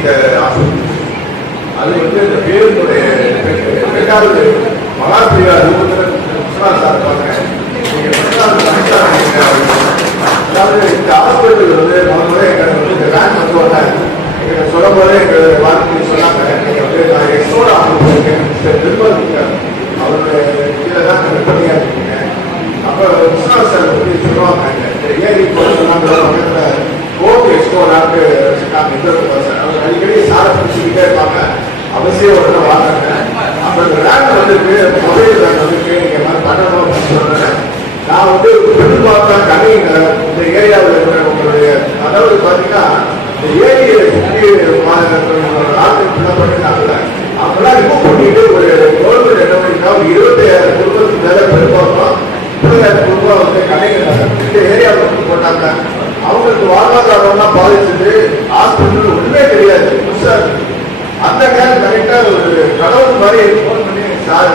இந்த அது வந்து இந்த பேருந்துடைய ரெண்டாவது மகாபிரியா ரூபத்தில் விஸ்வநாத் சார் நீங்கள் அதாவது இந்த ஹாஸ்பிட்டல் வந்து முதல்ல எங்களுக்கு வந்து இந்த வேன் வந்து வந்தாங்க எங்களுக்கு சொல்லும் போதே சொன்னாங்க நீங்கள் வந்து நான் எக்ஸோட அனுப்பிச்சிருக்கேன் மிஸ்டர் நிர்மல் அவருடைய இதில் தான் விற்பனையாக இருக்கீங்க அப்போ விஸ்வநாத் சார் பற்றி சொல்லுவாங்க ஏன் ஏரி சொன்னாங்க பக்கத்தில் அடிக்கடி பிடிச்சிக்கிட்டே இருப்பாங்க அவசியம் உடனே வாங்க அப்போ இந்த வேன் வந்துருக்கு மொபைல் வேன் வந்துருக்கு நீங்கள் மாதிரி பண்ணணும் சொல்கிறேன் நான் வந்து பெரும்பார்த்தா கடைங்க இந்த ஏரியாவில் இருக்கிற உங்களுடைய அதாவது பார்த்தீங்கன்னா இந்த ஏரியை சுற்றி ஆட்கள் ஃபில்அப் பண்ணிட்டாங்கல்ல அப்பெல்லாம் ரிமூவ் பண்ணிட்டு ஒரு கவர்மெண்ட் என்ன பண்ணிட்டா ஒரு இருபத்தாயிரம் குடும்பத்துக்கு மேலே பெரும்பாலும் குடும்பம் வந்து கடைங்க இந்த ஏரியாவில் வந்து போட்டாங்க அவங்களுக்கு வாழ்வாதாரம்லாம் பாதிச்சுட்டு ஹாஸ்பிட்டல் ஒண்ணுமே தெரியாது சார் அந்த நேரம் கரெக்டா ஒரு கடவுள் மாதிரி ஃபோன் பண்ணி sir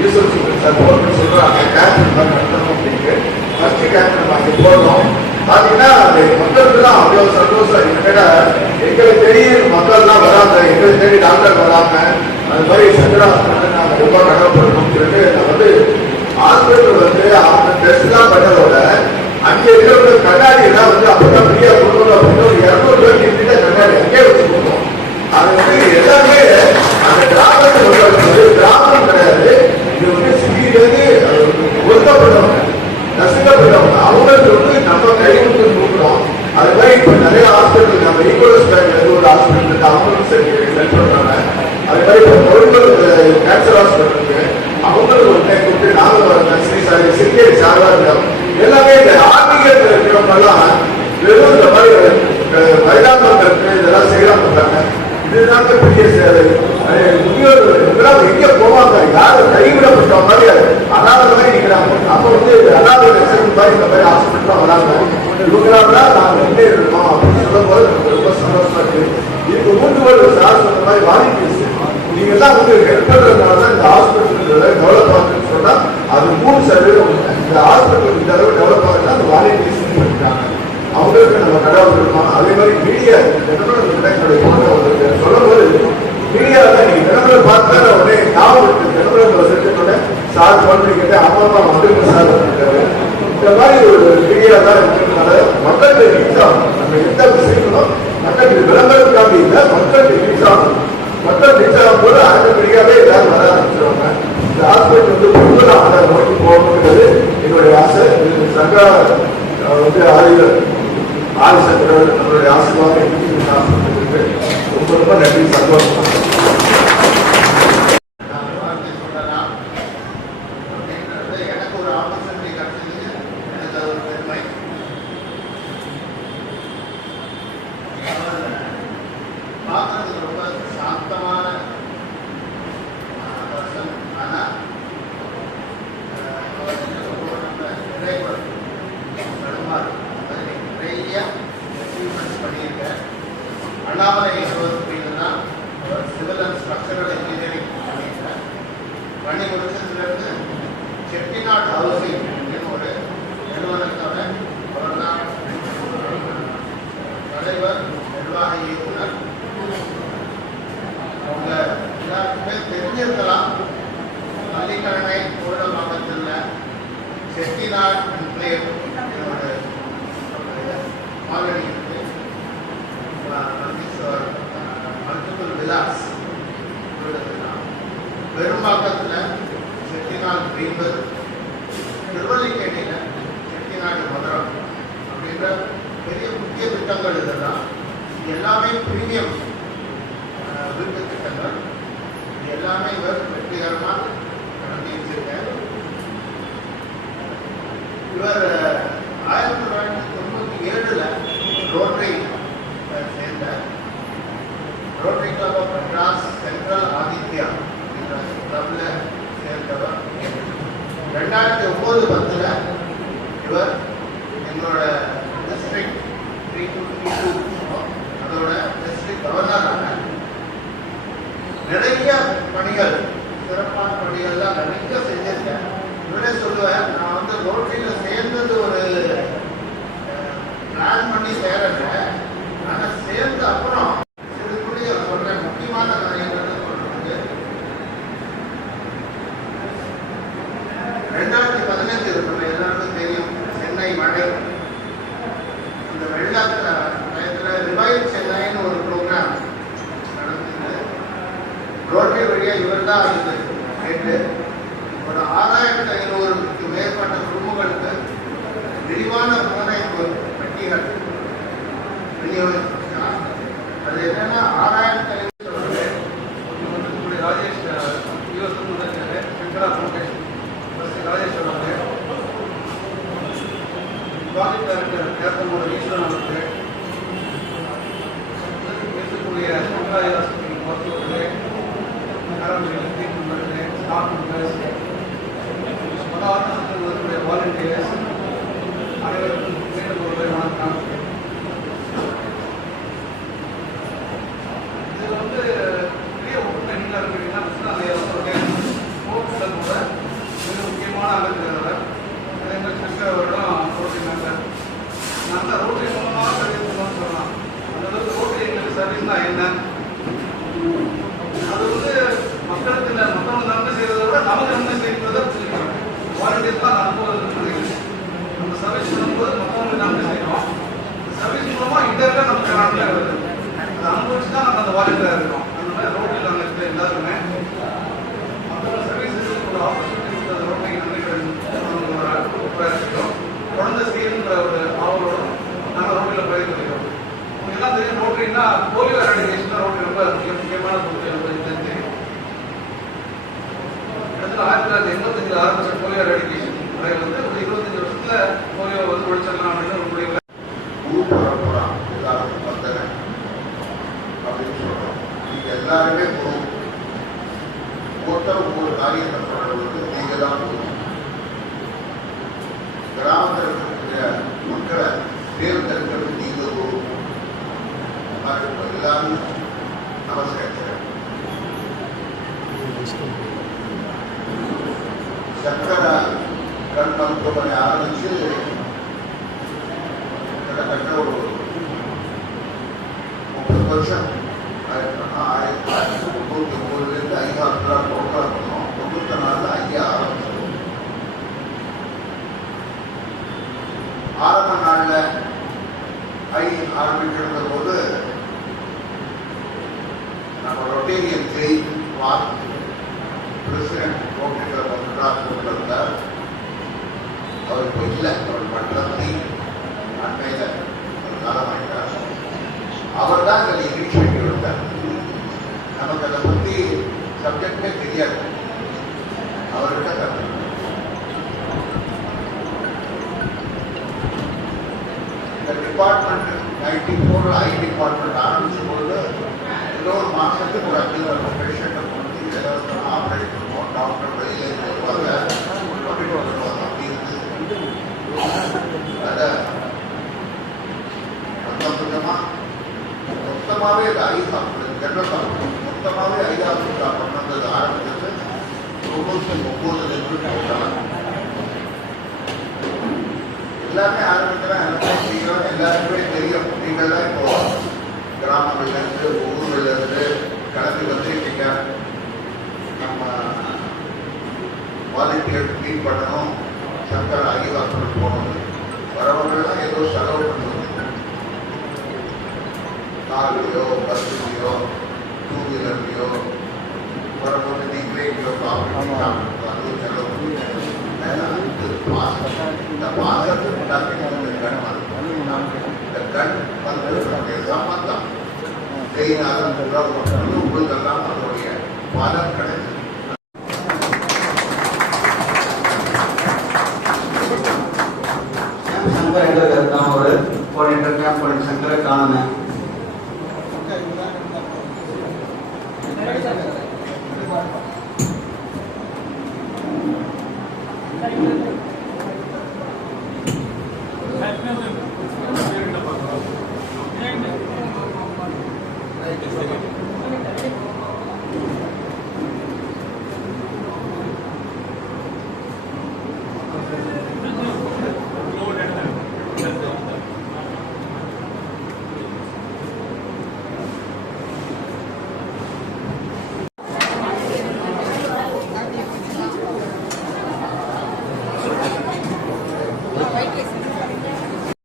user Sundar sir phone பண்ணி சொல்றாங்க. கேன்சர் தான் கட்டணும் அப்படின்ட்டு. ஃபர்ஸ்ட் கேன்சர் நாங்கள் போடுறோம். பார்த்தீங்கன்னா அந்த மக்களுக்குலாம் அவ்வளோ சந்தோஷம். எங்கிட்ட எங்களுக்கு தெரியும் மக்கள்லாம் வராங்க. எங்களுக்கு தேடி டாக்டர் வராங்க. அது மாதிரி சென்ட்ரல் ஹாஸ்பிட்டல் நாங்கள் ரொம்ப கடவுப்படுறோம் சொல்லிட்டு நான் வந்து ஹாஸ்பிட்டல் வந்து அவங்க டெஸ்ட்லாம் பண்ணதோட அங்கே இருக்கிற கண்ணாடி எல்லாம் வந்து அப்பதான் ஃப்ரீயா கொடுக்கணும் அப்படின்னு ஒரு இரநூறு பேருக்கு கிட்ட கண்ணாடி அங்கே வச்சு கொடுத்தோம் அது வந்து இவங்களால தான் நாங்க எங்கே இருக்கோம். அப்படின்னு சொல்லும் போது எனக்கு ரொம்ப சந்தோஷமா இருக்கு இதுக்கு மூன்று வருடம் சார் சொன்ன மாதிரி வாலிபீஸ் நீங்க எல்லாம் வந்து ஹெல்ப் பண்றதுனால தான் இந்த ஹாஸ்பிட்டல் டெவலப் ஆகுதுன்னு சொன்னா அது மூணு சதவீதம் உண்மை. இந்த ஹாஸ்பிட்டல் இந்த அளவு டெவலப் ஆகுதுன்னா அந்த வாலிபீஸ் பண்ணிட்டாங்க அவங்களுக்கு நம்ம கடவுள் இருக்கோம் அதே மாதிரி மீடியா என்னுடைய இந்த வந்து பொதுவாக அதை நோக்கி போகணுங்கிறது என்னுடைய ஆசை சங்க சங்கா அஹ், வந்து ஆயுதம் ஆதிசங்கர் நம்மளுடைய ஆசீர்வாதம் ரொம்ப ரொம்ப நன்றி சந்தோஷமாக நான் வார்த்தை சொல்லலாம் அப்படின்றது எனக்கு ஒரு ஆப்பர்ச்சுனிட்டி கிடைச்சது எனக்கு அது ஒரு பெருமை அவர் பார்க்கறதுக்கு ரொம்ப சாந்தமான பர்சன் ஆனால் அவர் ரொம்ப ரொம்ப நிறைவு நடுமாறு அதில் நிறைய அச்சீவ்மெண்ட்ஸ் பண்ணியிருக்கார் அண்ணாமலை யூனிவர்சிட்டியில் தான் சிவில் அண்ட் ஸ்ட்ரக்சரல் இன்ஜினியரிங் பண்ணியிருக்கார். பண்ணி முடிச்சதுலேருந்து செட்டிநாட் ஹவுசிங் அப்படின்னு ஒரு நிறுவனத்தோட அவர் தான் தலைவர் நிர்வாக இயக்குனர். அவங்க எல்லாருக்குமே தெரிஞ்சிருக்கலாம். பள்ளிக்கரணை கூடமாகத்தில் செட்டிநாட் என்க்ளேவ் செட்டிநாடு கிரீன்பர் திருவல்லிக்கேணியில் செட்டிநாடு மதுரம் அப்படின்ற பெரிய முக்கிய திட்டங்கள் இதெல்லாம். இது எல்லாமே பிரீமியம் வீட்டு திட்டங்கள். இது எல்லாமே இவர் வெற்றிகரமாக நடத்தி வச்சிருக்கார். இவர் நிறைய பணிகள் சிறப்பான பணிகள்லாம் நிறைய செஞ்சிருக்கேன். இவரே சொல்லுவேன் நான் வந்து ரோட்டரியில் சேர்ந்தது ஒரு பிளான் பண்ணி சேரல. நமக்கு புரிஞ்சுக்கணும் வாலண்டியர்ஸ் தான் அனுபவம் நம்ம சர்வீஸ் பண்ணும்போது மற்றவங்களுக்கு செய்யணும் சர்வீஸ் மூலமா இன்டர்வியூ நமக்கு நன்மை வருது அதை அனுபவிச்சு தான் நம்ம அந்த வாலண்டியராக இருக்கோம். அந்த மாதிரி ரோட்டில் நாங்கள் இருக்க எல்லாருமே மற்றவங்க சர்வீஸ் ஒரு ஆப்பர்ச்சுனிட்டி ரோட்டை குழந்தை செய்யணுங்கிற ஒரு ஆவலோடும் நாங்கள் ரோட்டில் பயிர் பண்ணிக்கிறோம் உங்களுக்கு எல்லாம் தெரியும் ரோட்டரின்னா போலியோ எரடிகேஷன் ரோட்டரி ரொம்ப முக்கியமான பொறுப்பு எனக்கு தெரியும் இடத்துல ஆயிரத்தி தொள்ளாயிரத்தி எண்பத்தஞ்சில் ஆரம்பிச்ச போலியோ எரடிகேஷன் அதை வந்து ஒரு இருபத்தஞ்சு வருஷத்துல போலியோ வந்து ஒழிச்சிடலாம் அப்படின்னு ஒரு முடிவு ஊர் பரம்பரா எல்லாரும் வந்தன. அப்படின்னு சொல்றோம். நீங்க எல்லாருமே குரு ஒருத்தர் ஒவ்வொரு காரியத்தை பண்ணுறது நீங்க தான் குரு கிராமத்தில் இருக்கக்கூடிய மக்களை தேர்ந்தெடுக்கிறது நீங்க குரு அது எல்லாரும் நமஸ்கரிக்கிறேன் சக்கர கண் மருத்துவமனை ஆரம்பிச்சு கிட்டத்தட்ட ஒரு முப்பது வருஷம். ஆயிரத்தி தொள்ளாயிரத்தி தொண்ணூத்தி ஒன்பதுலேருந்து ஐயா ப்ரோக்ராம் பண்ணோம் ஐயா ஆரம்ப ஐ போது நம்ம ரொட்டேரியன் ஜெய் வார் பிரசிடென்ட் ரோட்டரியில் மெட்ராஸ் இருந்தார் அவர் இப்போ இல்லை அவர் மற்றபடி அண்மையில் ஒரு காலமாயிட்டார் அவர் தான் அதில் இனிஷியேட்டிவ் எடுத்தார் நமக்கு அதை பற்றி சப்ஜெக்டே தெரியாது. அவர்கிட்ட கற்றுக்கணும் இந்த டிபார்ட்மெண்ட் நைன்டி ஃபோரில் ஐ டிபார்ட்மெண்ட் ஆரம்பிச்சும் பொழுது ஏதோ ஒரு மாதத்துக்கு ஒரு அஞ்சு லட்சம் பேஷண்ட்டை கொண்டு ஏதாவது ஆப்ரேட் பண்ணுவோம் டாக்டர் வெளியே இருந்து வருவாங்க. கூட்டிட்டு வருவாங்க அப்படி இருந்து அதை கொஞ்சம் கொஞ்சமாக மொத்தமாகவே இது ஐ ஹாஸ்பிட்டல் ஜெனரல் ஹாஸ்பிட்டல் மொத்தமாகவே ஐ ஹாஸ்பிட்டல் பண்ணது ஆரம்பிச்சது தொண்ணூற்றி ஒம்போதுலேருந்து போட்டாங்க எல்லாமே ஆரம்பிக்கிறேன். எல்லாமே செய்கிறோம் எல்லாருக்குமே தெரியும். நீங்கள் தான் இப்போ கிராமங்கள்லேருந்து ஊர்கள்லேருந்து கிளம்பி வந்திருக்கீங்க. நம்ம வாலண்டியர் மீட் பண்ணணும். சங்கர் ஐ ஹாஸ்பிட்டல் போகணும். कई नागरिक कोई लगाम हो गया वादा खड़े